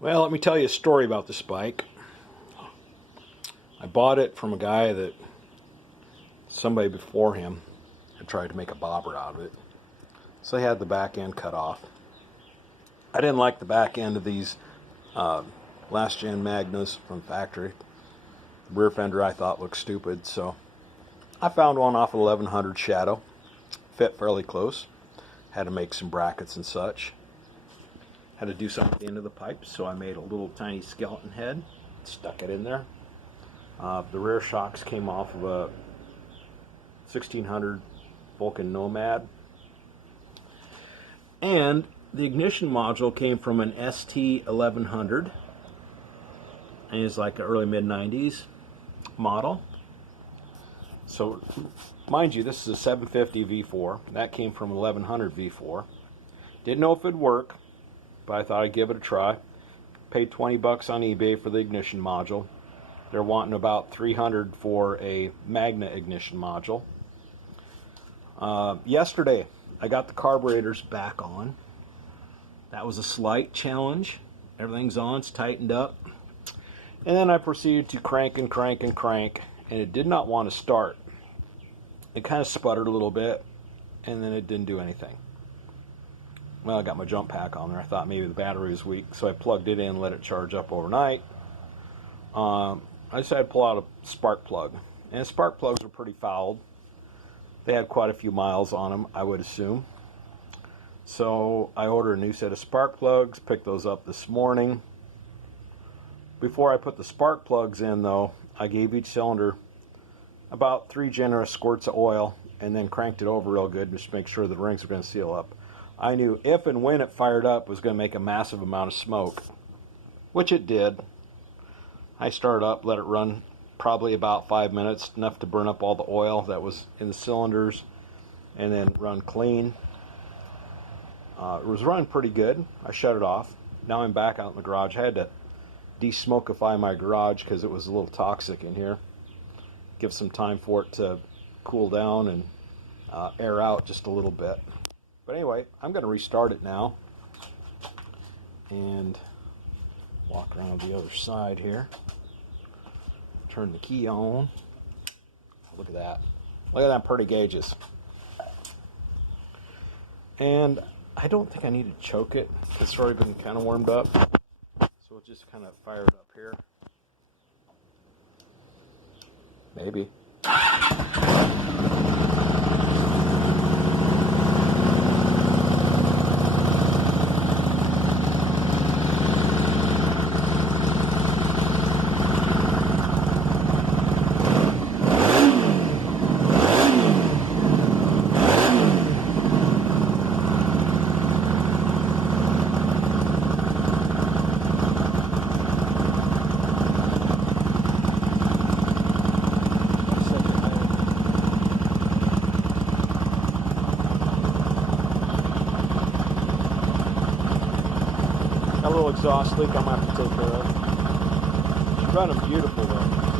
Well, let me tell you a story about this bike. I bought it from a guy that somebody before him had tried to make a bobber out of it. So they had the back end cut off. I didn't like the back end of these last gen Magnas from factory. The rear fender I thought looked stupid, so I found one off of 1100 Shadow. Fit fairly close. Had to make some brackets and such. Had to do something at the end of the pipe, so I made a little tiny skeleton head, stuck it in there. The rear shocks came off of a 1600 Vulcan Nomad. And the ignition module came from an ST 1100. And it's like an early mid-90s model. So, mind you, this is a 750 V4. That came from 1100 V4. Didn't know if it'd work, but I thought I'd give it a try. Paid 20 bucks on eBay for the ignition module. They're wanting about 300 for a Magna ignition module. Yesterday, I got the carburetors back on. That was a slight challenge. Everything's on, it's tightened up. And then I proceeded to crank and crank and crank, and it did not want to start. It kind of sputtered a little bit, and then it didn't do anything. Well, I got my jump pack on there. I thought maybe the battery was weak, so I plugged it in, let it charge up overnight. I decided to pull out a spark plug, and spark plugs were pretty fouled. They had quite a few miles on them, I would assume. So I ordered a new set of spark plugs, picked those up this morning. Before I put the spark plugs in, though, I gave each cylinder about 3 generous squirts of oil and then cranked it over real good just to make sure the rings were going to seal up. I knew if and when it fired up, it was going to make a massive amount of smoke, which it did. I started up, let it run probably about 5 minutes, enough to burn up all the oil that was in the cylinders, and then run clean. It was running pretty good. I shut it off. Now I'm back out in the garage. I had to de-smokify my garage because it was a little toxic in here. Give some time for it to cool down and air out just a little bit. But anyway, I'm going to restart it now and walk around the other side here. Turn the key on. Look at that. Look at that pretty gauges. And I don't think I need to choke it. It's already been kind of warmed up. So it just kind of fired up here. Maybe. Got a little exhaust leak I'm going to have to take care of. She's running beautiful though.